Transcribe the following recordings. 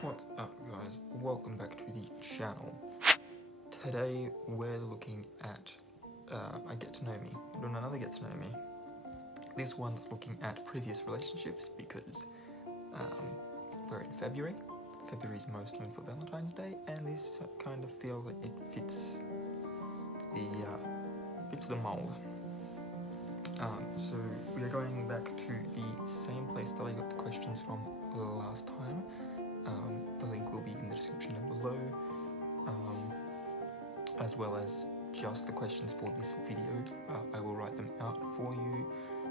What's up, guys? Welcome back to the channel. Today we're looking at I Get to Know Me. We're doing another Get to Know Me. This one's looking at previous relationships because we're in February. February is most known for Valentine's Day, and this kind of feels like it fits the mold. So we are going back to the same place that I got the questions from last time. The link will be in the description down below, as well as just the questions for this video. I will write them out for you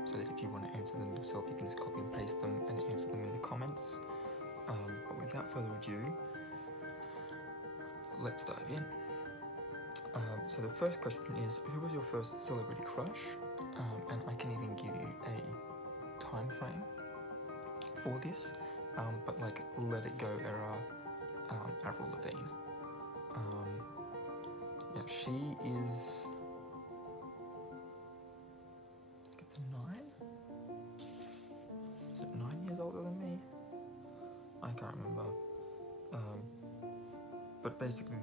so that if you want to answer them yourself, you can just copy and paste them and answer them in the comments. But without further ado, let's dive in. So the first question is, who was your first celebrity crush? And I can even give you a time frame for this, but like Let It Go era, Avril Lavigne. Yeah, she is, it's 9? Is it 9 years older than me? I can't remember. But basically,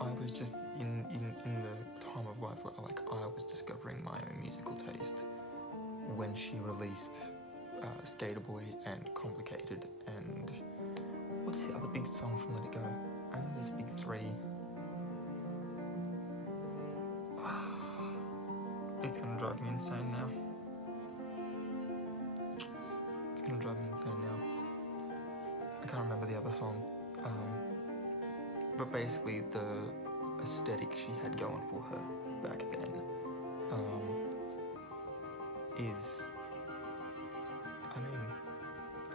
I was just in the time of life where I was discovering my own musical taste when she released Skater Boy and Complicated, and what's the other big song from Let It Go? I know there's a big 3. It's gonna drive me insane now. I can't remember the other song. But basically the aesthetic she had going for her back then is, I mean,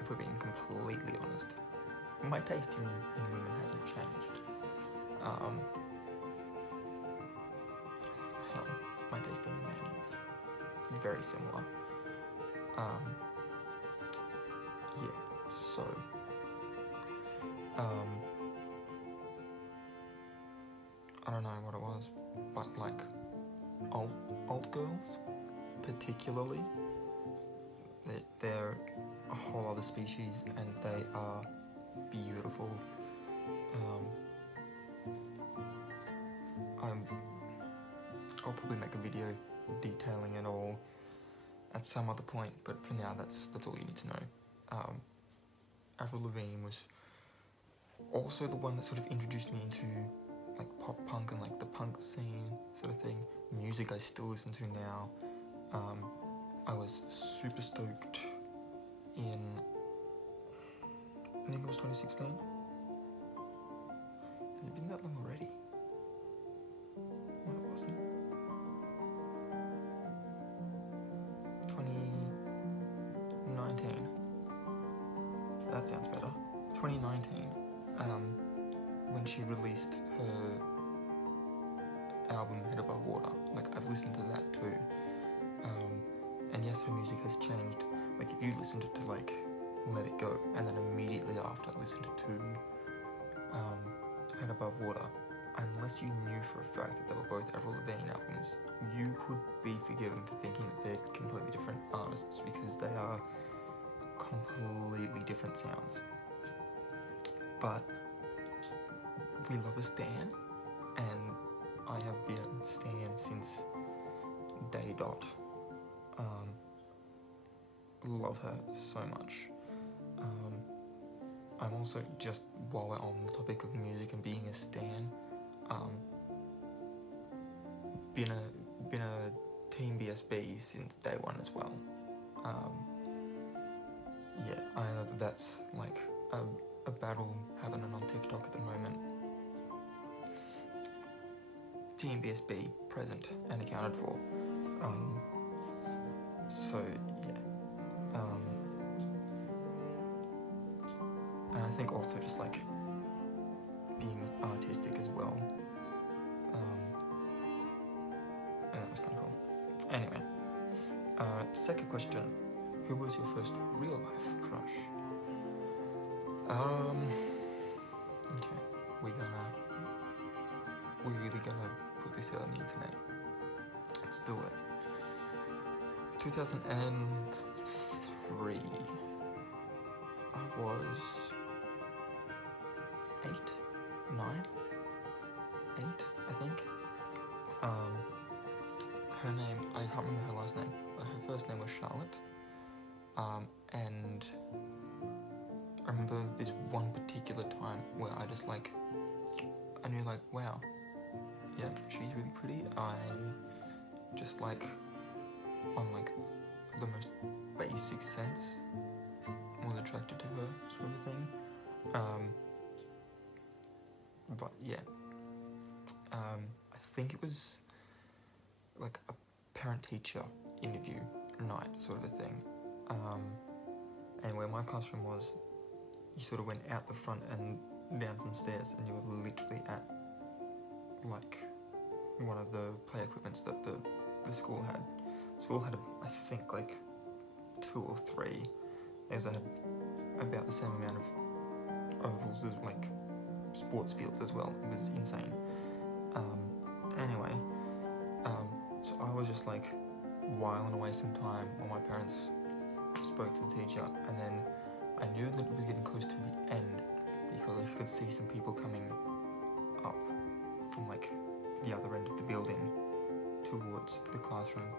if we're being completely honest, my taste in women hasn't changed. Hell, my taste in men is very similar. Yeah, so I don't know what it was, but like old girls particularly, they're a whole other species and they are beautiful. I'll probably make a video detailing it all at some other point, but for now that's all you need to know. Avril Lavigne was also the one that sort of introduced me into like pop punk and like the punk scene sort of thing. Music I still listen to now. I was super stoked in, I think it was 2016. Has it been that long already? No, it wasn't. 2019. That sounds better. 2019. When she released her album Head Above Water. Like, I've listened to that too. And yes, her music has changed. Like, if you listened to like Let It Go and then immediately after listened to Head Above Water, unless you knew for a fact that they were both Avril Lavigne albums, you could be forgiven for thinking that they're completely different artists because they are completely different sounds. But we love a stan, and I have been a stan since day dot. Love her so much. I'm also, just while we're on the topic of music and being a stan, been a Team BSB since day one as well. Yeah, I know that's like a battle happening on TikTok at the moment. Team BSB present and accounted for. So yeah. And I think also just like being artistic as well. And that was kind of cool. Anyway, second question: who was your first real life crush? Okay, we're gonna we're really gonna put this out on the internet. Let's do it. 2003. I was 8, 9, 8, I think. Her name, I can't remember her last name, but her first name was Charlotte. And I remember this one particular time where I just I knew wow, yeah, she's really pretty. I just on the most basic sense was attracted to her, sort of thing. But yeah, I think it was like a parent-teacher interview night, sort of a thing. And where my classroom was, you sort of went out the front and down some stairs, and you were literally at one of the play equipments that the school had. School had, I think, 2 or 3. They had about the same amount of ovals as sports fields as well. It was insane. Anyway, so I was just whiling away some time while my parents spoke to the teacher, and then I knew that it was getting close to the end because I could see some people coming up from the other end of the building towards the classroom,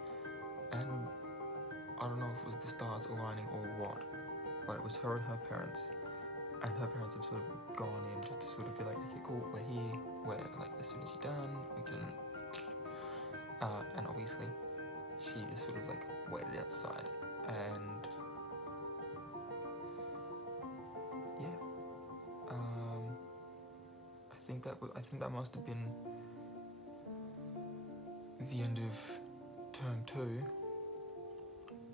and I don't know if it was the stars aligning or what, but it was her and her parents, and her parents have sort of gone in just to sort of be like, okay, cool, we're here, as soon as you're done, we can, and obviously she just sort of waited outside, and yeah, I think that must have been the end of term 2,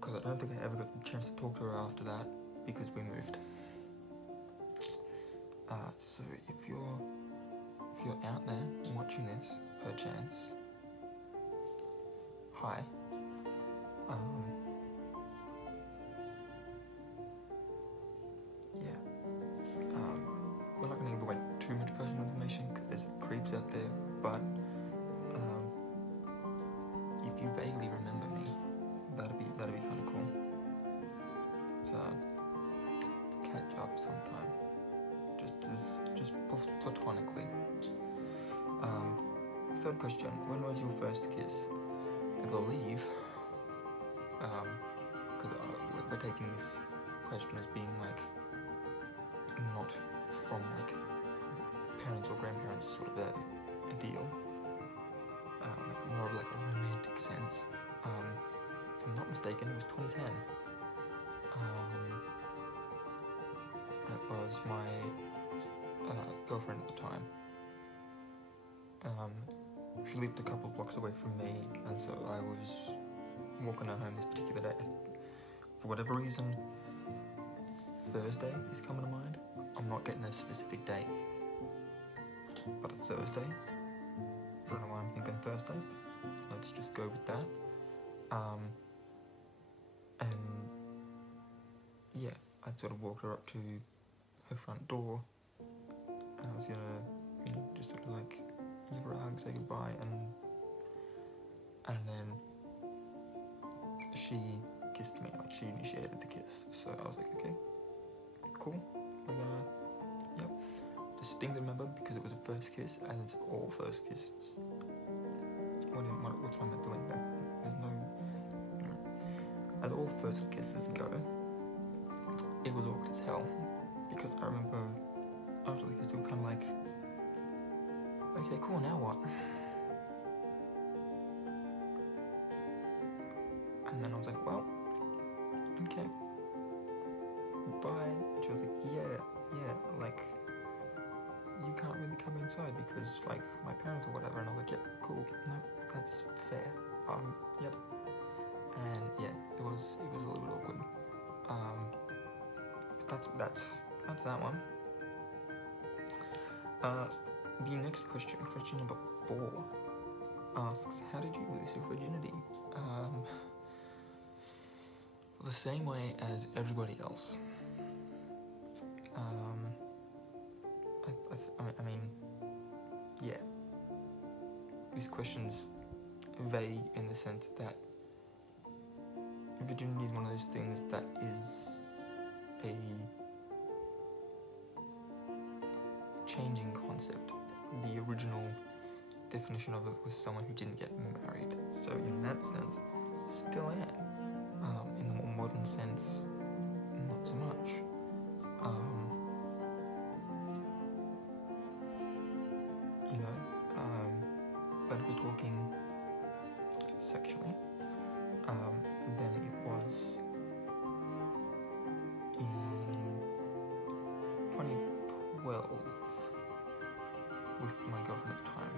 because I don't think I ever got the chance to talk to her after that because we moved. So if you're out there watching this, perchance, hi. Yeah. We're not going to give away too much personal information because there's creeps out there, but if you vaguely remember me, that'd be kind of cool. Let's catch up sometime, just platonically. Third question: when was your first kiss? I believe, because we're taking this question as being not from parents or grandparents, sort of a deal, more of a romantic sense. If I'm not mistaken, it was 2010. It was my girlfriend at the time. She lived a couple of blocks away from me, and so I was walking her home this particular day. For whatever reason, Thursday is coming to mind. I'm not getting a specific date, but a Thursday. I don't know why I'm thinking Thursday. Let's just go with that. And yeah, I sort of walked her up to her front door, and I was gonna, just sort of give her a hug, say goodbye, and then she kissed me. She initiated the kiss. So I was like, okay, cool. We're gonna, yep. Distinctly remember because it was a first kiss, as all first kisses. What's my method doing then? There's no. As all first kisses go, it was awkward as hell because I remember after the kiss we were kind of okay, cool, now what? And then I was like, well, okay, bye. And she was like, yeah, you can't really come inside because my parents or whatever. And I was like, yep, cool, no, that's fair. Yep. And yeah, it was a little bit awkward. But that's that one. The next question number 4, asks, how did you lose your virginity? The same way as everybody else. I mean, yeah. this question's vague in the sense that virginity is one of those things that is a changing concept. The original definition of it was someone who didn't get married. So in that sense, still am. In the more modern sense, not so much. But if we're talking sexually, then it was in 2012 with my girlfriend at the time.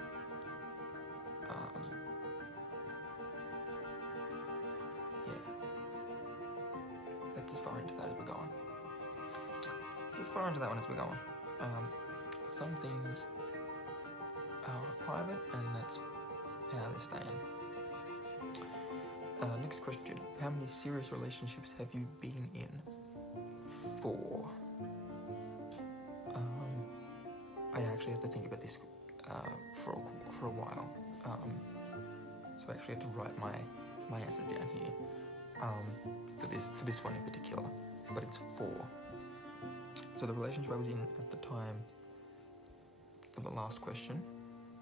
That's as far into that as we're going. It's as far into that one as we're going. Some things are private, and that's how they're staying. Next question. How many serious relationships have you been in? 4. I actually had to think about this for a while. So I actually had to write my answers down here for this one in particular. But it's 4. So the relationship I was in at the time for the last question,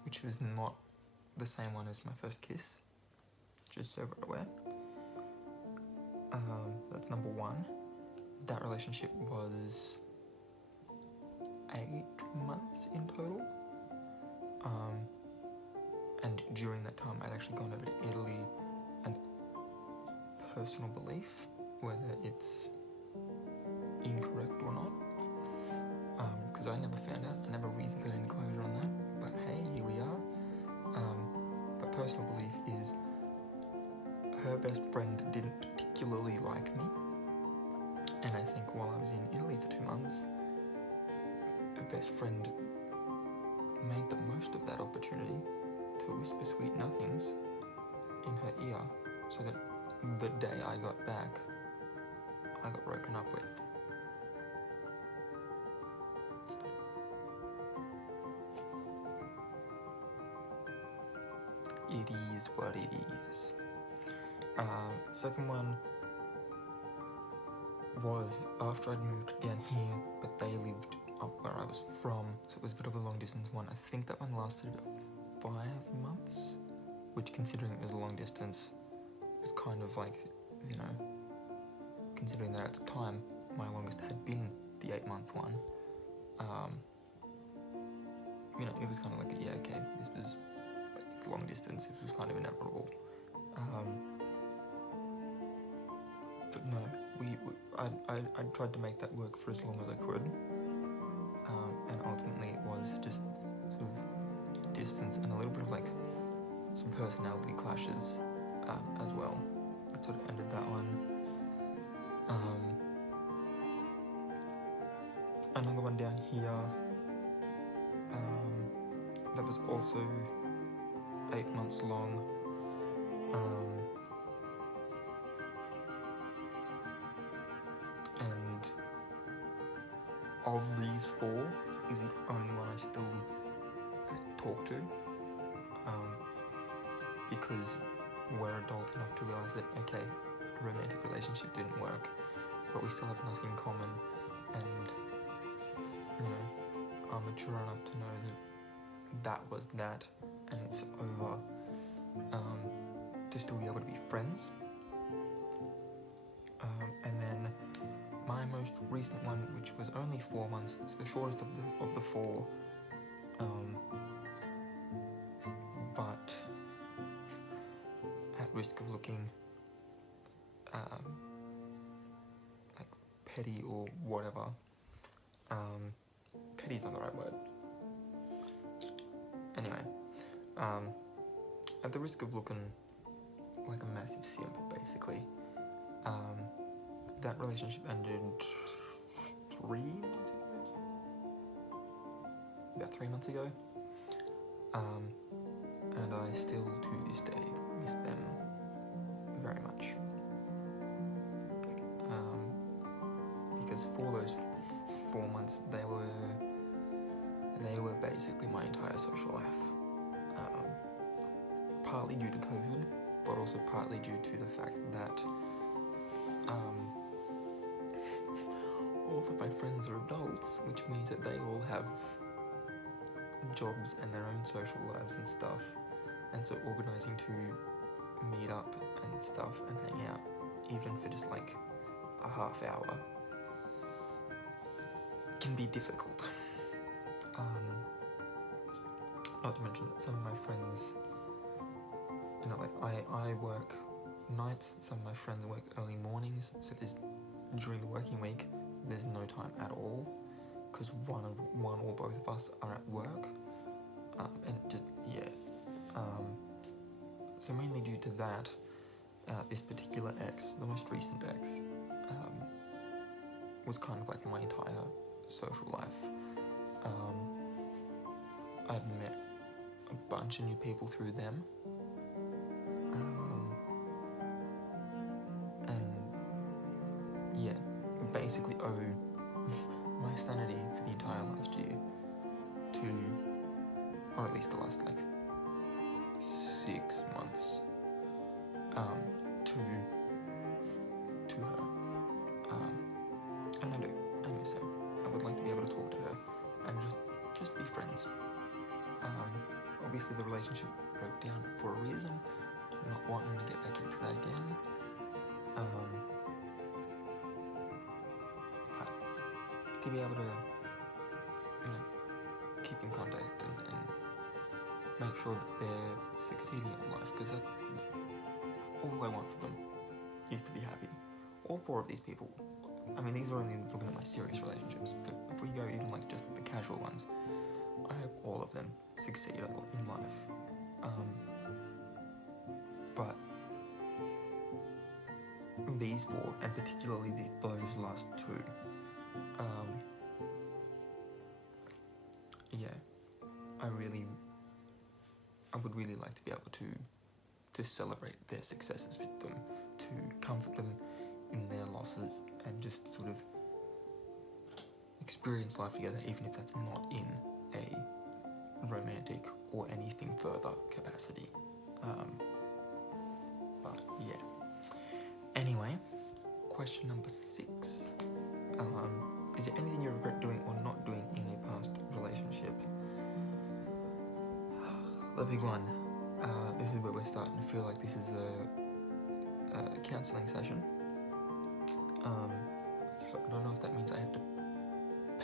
which was not the same one as my first kiss, just so we're aware. That's number 1. That relationship was 8 months in total. And during that time, I'd actually gone over to Italy, and personal belief, whether it's incorrect or not, because I never found out. I never really got any closure on that. But hey, here we are. But personal belief is her best friend didn't particularly like me, and I think while I was in Italy for 2 months, her best friend made the most of that opportunity to whisper sweet nothings in her ear, so that the day I got back, I got broken up with. It is what it is. Second one was after I'd moved down here, but they lived up where I was from, so it was a bit of a long distance one. I think that one lasted about 5 months, which, considering it was a long distance, was kind of like, considering that at the time my longest had been the 8-month one, it was kind of like, this was long distance, this was kind of inevitable. But no, I tried to make that work for as long as I could, and ultimately it was just sort of distance and a little bit of like some personality clashes as well. That sort of ended that one. Another one down here, that was also 8 months long. And of these 4 is the only one I still talk to, because we're adult enough to realise that, okay, a romantic relationship didn't work, but we still have nothing in common, and I'm mature enough to know that was that, and it's over, to still be able to be friends. And then my most recent one, which was only 4 months, it's the shortest of the 4, but at risk of looking like petty or whatever, petty's not the right word. Anyway, at the risk of looking like a massive simp, basically, that relationship ended 3 months ago? About 3 months ago. And I still, to this day, miss them very much. Because for those 4 months, they were basically my entire social life. partly due to COVID, but also partly due to the fact that all of my friends are adults, which means that they all have jobs and their own social lives and stuff, and so organising to meet up and stuff and hang out, even for just like a half hour, can be difficult. Not to mention that some of my friends, you know, like I work nights, some of my friends work early mornings, so during the working week there's no time at all, because one or both of us are at work, and just, yeah. So mainly due to that, this particular ex, the most recent ex, was kind of like my entire social life. I'd met a bunch of new people through them, and yeah, basically owe my sanity for the entire last year to, or at least the last like 6 months, to her, and I miss her. I would like to be able to talk to her and just be friends. Obviously the relationship broke down for a reason, not wanting to get back into that again, but to be able to, you know, keep in contact and make sure that they're succeeding in life, because that's all I want for them, is to be happy. All 4 of these people, I mean, these are only looking at my serious relationships, but if we go even like just the casual ones, I hope all of them succeed in life. But these 4, and particularly those last 2, yeah, I would really like to be able to celebrate their successes with them, to comfort them in their losses, and just sort of experience life together, even if that's not in a romantic or anything further capacity. But yeah. Anyway, question number 6. Is there anything you regret doing or not doing in a past relationship? The big one. This is where we're starting to feel like this is a counselling session. So I don't know if that means I have to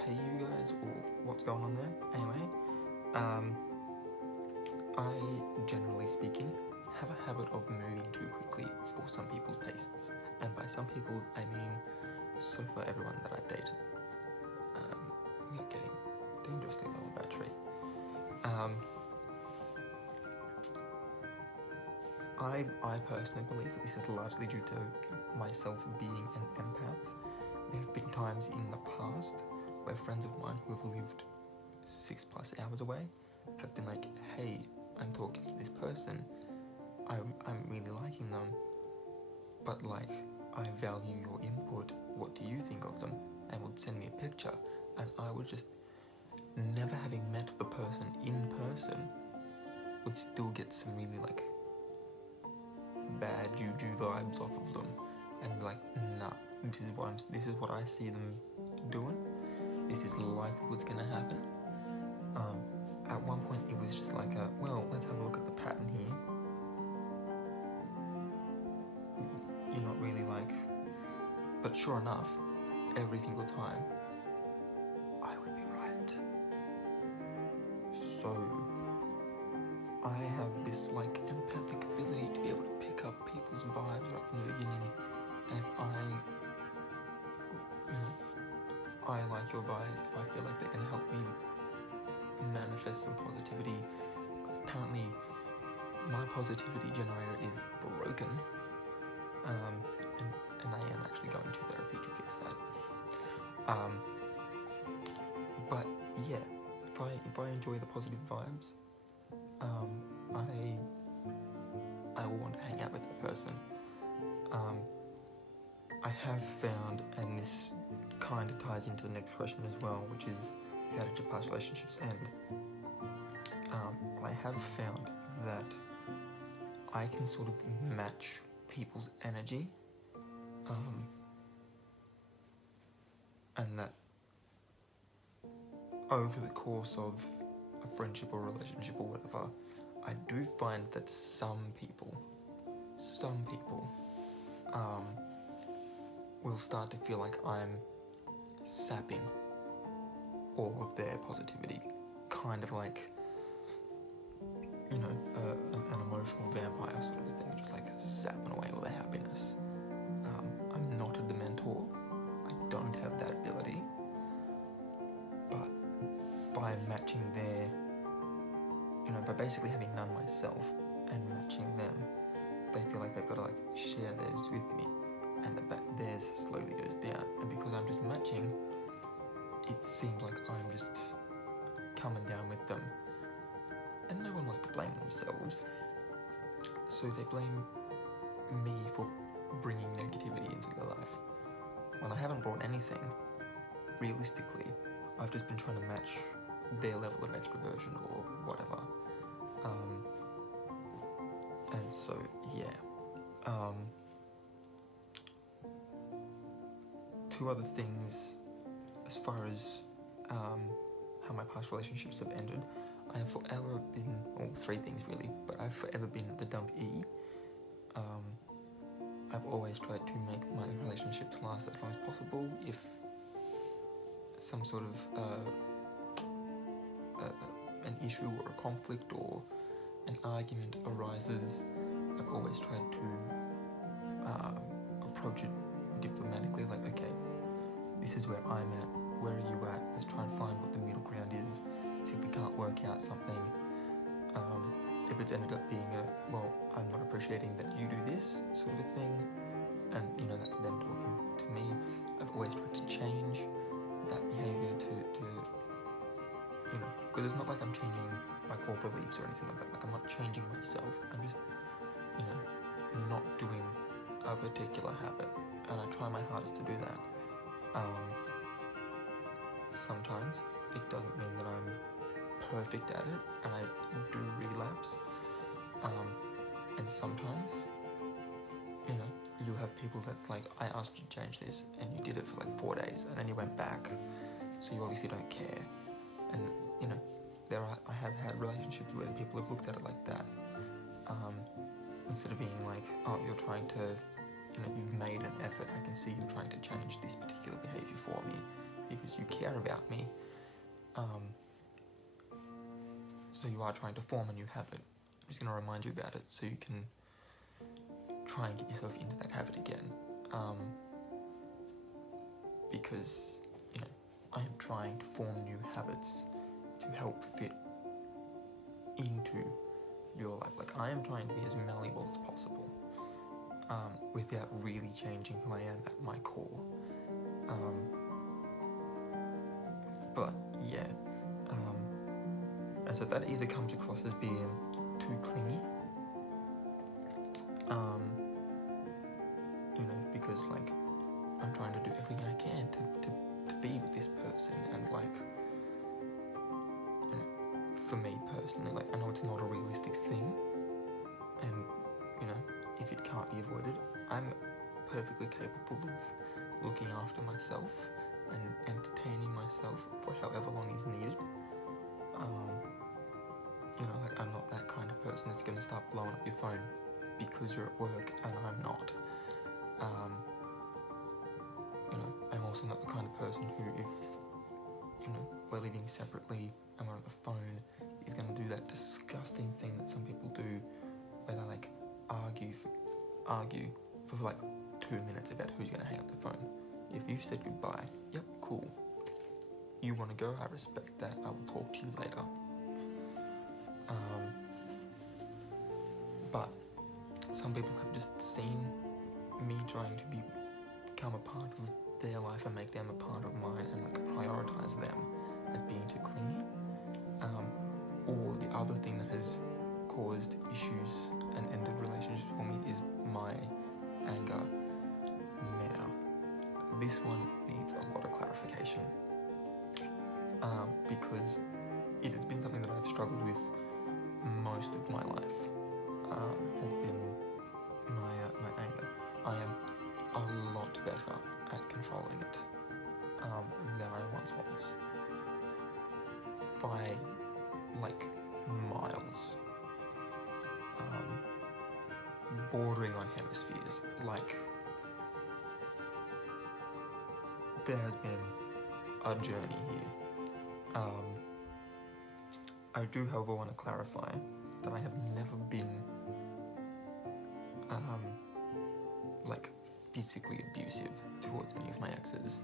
pay you guys or what's going on there. Anyway, I, generally speaking, have a habit of moving too quickly for some people's tastes, and by some people I mean so far everyone that I've dated. We are getting dangerously low battery. I personally believe that this is largely due to myself being an empath. There have been times in the past where friends of mine who have lived 6+ hours away have been like, hey, I'm talking to this person, I'm really liking them, but like, I value your input, what do you think of them? And would send me a picture, and I would just, never having met the person in person, would still get some really like bad juju vibes off of them, and be like, nah, this is what I see them doing, this is likely what's gonna happen. At one point it was just like well, let's have a look at the pattern here. You're not really like, but sure enough, every single time, I would be right. So, I have this like empathic ability to be able to pick up people's vibes right from the beginning, and if I like your vibes, if I feel like they can help me manifest some positivity, because apparently my positivity generator is broken, and I am actually going to therapy to fix that. But yeah, if I enjoy the positive vibes, I will want to hang out with that person. I have found, and this kind of ties into the next question as well, which is, how did your past relationships end? I have found that I can sort of match people's energy, and that over the course of a friendship or relationship or whatever, I do find that some people will start to feel like I'm sapping all of their positivity, kind of like, you know, an emotional vampire sort of a thing, just like sapping away all their happiness. I'm not a dementor, I don't have that ability, but by matching their, you know, by basically having none myself and matching them, they feel like they've got to like share theirs with me, and theirs slowly goes down, and because I'm just matching, it seems like I'm just coming down with them, and no one wants to blame themselves, so they blame me for bringing negativity into their life, when I haven't brought anything. Realistically, I've just been trying to match their level of extroversion or whatever, and so yeah. Two other things as far as how my past relationships have ended. I have forever been, well, three things really, but I've forever been the dump E. I've always tried to make my relationships last as long as possible. If some sort of an issue or a conflict or an argument arises, I've always tried to approach it diplomatically, like, okay, this is where I'm at, where are you at, let's try and find what the middle ground is, see if we can't work out something. If it's ended up being a, well, I'm not appreciating that you do this sort of a thing, and you know, that's them talking to me, I've always tried to change that behaviour to you know, because it's not like I'm changing my core beliefs or anything like that, like I'm not changing myself, I'm just, you know, not doing a particular habit, and I try my hardest to do that. Sometimes it doesn't mean that I'm perfect at it, and I do relapse, and sometimes, you know, you have people that's like, I asked you to change this and you did it for like 4 days and then you went back, so you obviously don't care. And you know, I have had relationships where people have looked at it like that, instead of being like, oh, you're trying to, you know, you've made an effort, I can see you're trying to change this particular behaviour for me because you care about me, so you are trying to form a new habit. I'm just going to remind you about it so you can try and get yourself into that habit again, because, you know, I am trying to form new habits to help fit into your life. Like, I am trying to be as malleable as possible, without really changing who I am at my core. But yeah, and so that either comes across as being too clingy, you know, because like I'm trying to do everything I can to be with this person, and like, you know, for me personally, like, I know it's not a realistic thing, and you know, if it can't be avoided, I'm perfectly capable of looking after myself and entertaining myself for however long is needed. You know, like, I'm not that kind of person that's going to start blowing up your phone because you're at work and I'm not. You know, I'm also not the kind of person who, if, you know, we're living separately and we're on the phone, is going to do that disgusting thing that some people do, where they like argue for like 2 minutes about who's going to hang up the phone. If you've said goodbye, yep, cool. You want to go, I respect that, I will talk to you later. But some people have just seen me trying to become a part of their life and make them a part of mine, and like prioritize them as being too clingy. Or the other thing that has caused issues and ended relationships for me is my anger. Now, this one needs a lot of clarification, because it has been something that I've struggled with most of my life. has been my anger. I am a lot better at controlling it than I once was, by like miles. Bordering on hemispheres. Like, there has been a journey here. I do, however, want to clarify that I have never been like physically abusive towards any of my exes.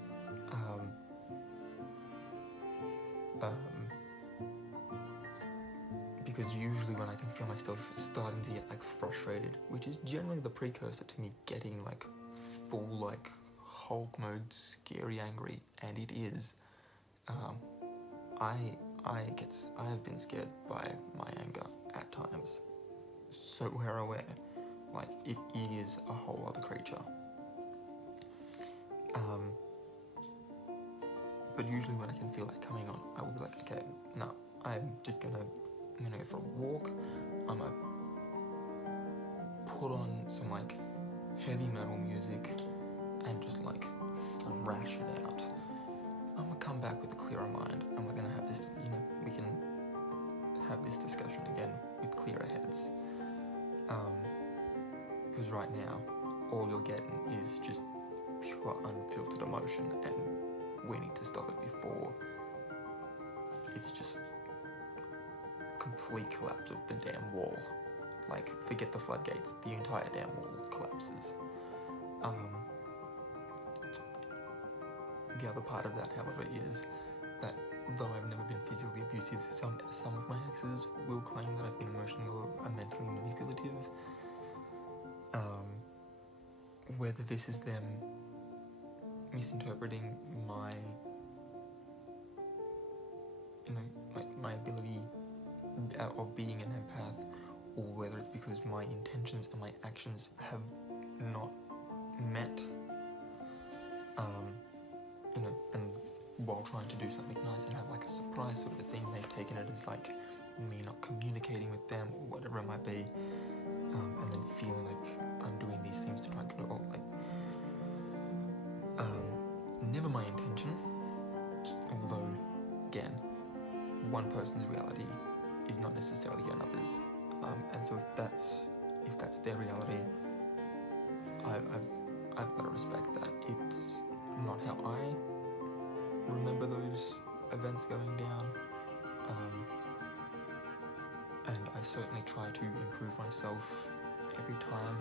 Because usually when I can feel myself starting to get like frustrated, which is generally the precursor to me getting like full like Hulk mode, scary angry, and it is, I have been scared by my anger at times. So we're aware, like it is a whole other creature. But usually when I can feel that coming on, I will be like, okay, no, I'm gonna go for a walk. I'm gonna put on some like heavy metal music and just like thrash it out. I'm gonna come back with a clearer mind, and we're gonna have this, we can have this discussion again with clearer heads. Because right now, all you're getting is just pure unfiltered emotion, and we need to stop it before it's just complete collapse of the damn wall. Like, forget the floodgates, the entire damn wall collapses. The other part of that, however, is that though I've never been physically abusive, some of my exes will claim that I've been emotionally or mentally manipulative. Whether this is them misinterpreting my, like my ability of being an empath, or whether it's because my intentions and my actions have not met, and while trying to do something nice and have like a surprise sort of a thing, they've taken it as like me not communicating with them or whatever it might be, and then feeling like I'm doing these things to try and control, like, never my intention, although, again, one person's reality is not necessarily another's, and so if that's their reality, I've got to respect that. It's not how I remember those events going down, and I certainly try to improve myself every time.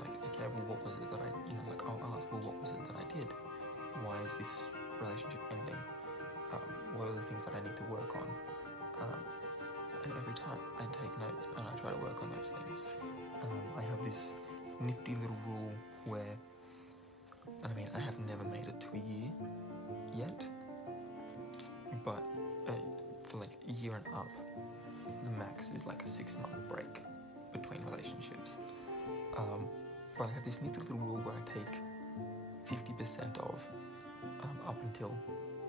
Like, okay, well, what was it that I, like, I'll ask, well, what was it that I did? Why is this relationship ending? What are the things that I need to work on? And every time I take notes and I try to work on those things. I have this nifty little rule where, I have never made it to a year yet, but for like a year and up, the max is like a 6-month break between relationships. But I have this nifty little rule where I take 50% of up until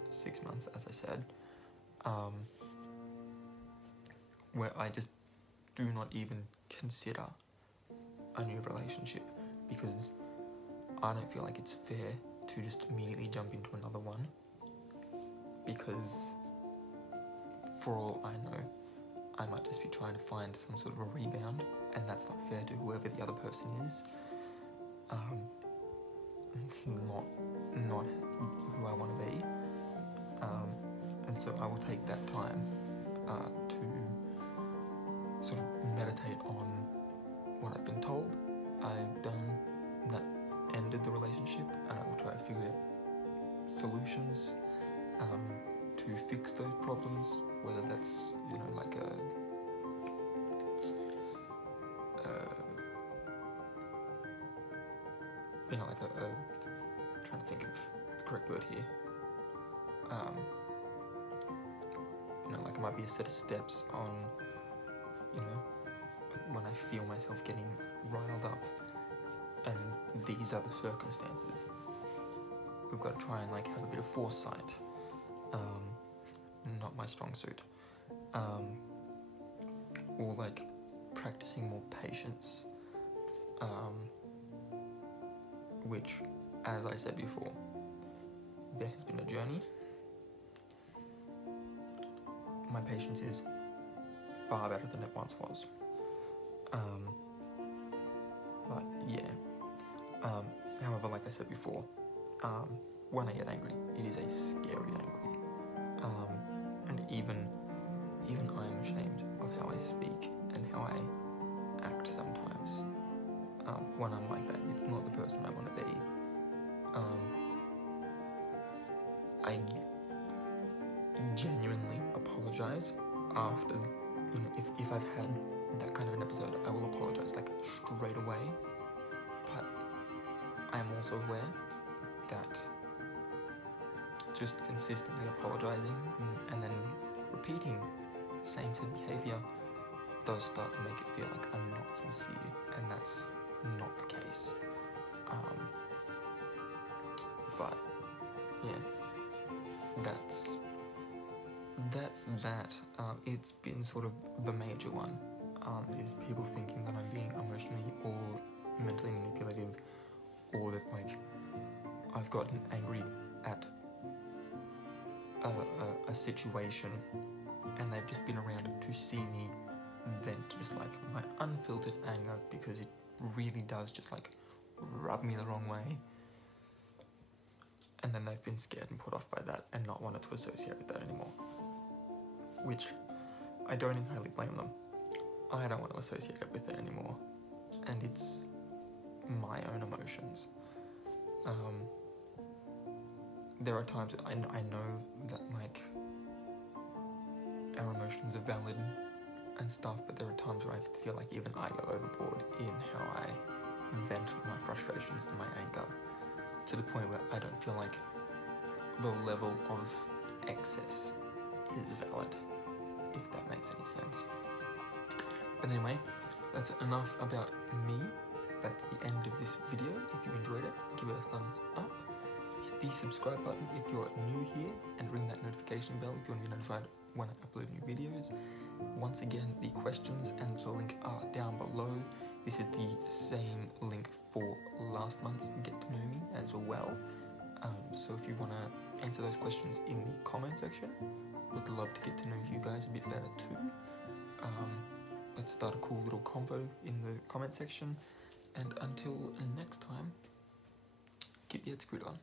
6 months, as I said, where I just do not even consider a new relationship, because I don't feel like it's fair to just immediately jump into another one, because for all I know, I might just be trying to find some sort of a rebound, and that's not fair to whoever the other person is. Not who I want to be. And so I will take that time to sort of meditate on what I've been told I've done that ended the relationship, and I will try to figure out solutions to fix those problems, whether that's, like trying to think of the correct word here. Like it might be a set of steps on, when I feel myself getting riled up, and these are the circumstances. We've got to try and like have a bit of foresight. Not my strong suit. Or like practicing more patience, which, as I said before, there has been a journey. My patience is far better than it once was. But yeah. However, like I said before, when I get angry, it is a scary angry. And even I am ashamed of how I speak and how I act sometimes. When I'm like that, it's not the person I want to be. I genuinely apologize after, if I've had that kind of an episode, I will apologize like straight away. But I am also aware that just consistently apologizing and then repeating same behavior does start to make it feel like I'm not sincere, and that's not the case. But yeah, that's that. It's been sort of the major one, is people thinking that I'm being emotionally or mentally manipulative, or that like I've gotten angry at a situation and they've just been around to see me vent just like my unfiltered anger, because it really does just like rub me the wrong way, and then they've been scared and put off by that and not wanted to associate with that anymore, which I don't entirely blame them. I don't want to associate it with it anymore, and it's my own emotions. There are times I know that like our emotions are valid and stuff, but there are times where I feel like even I go overboard in how I vent my frustrations and my anger, to the point where I don't feel like the level of excess is valid, if that makes any sense. But anyway, that's enough about me. That's the end of this video. If you enjoyed it, give it a thumbs up. Hit the subscribe button if you're new here, and ring that notification bell if you want to be notified when I upload new videos. Once again, the questions and the link are down below. This is the same link for last month's Get to Know Me as well. So if you want to answer those questions in the comment section, would love to get to know you guys a bit better too. Let's start a cool little convo in the comment section. And until next time, keep your head screwed on.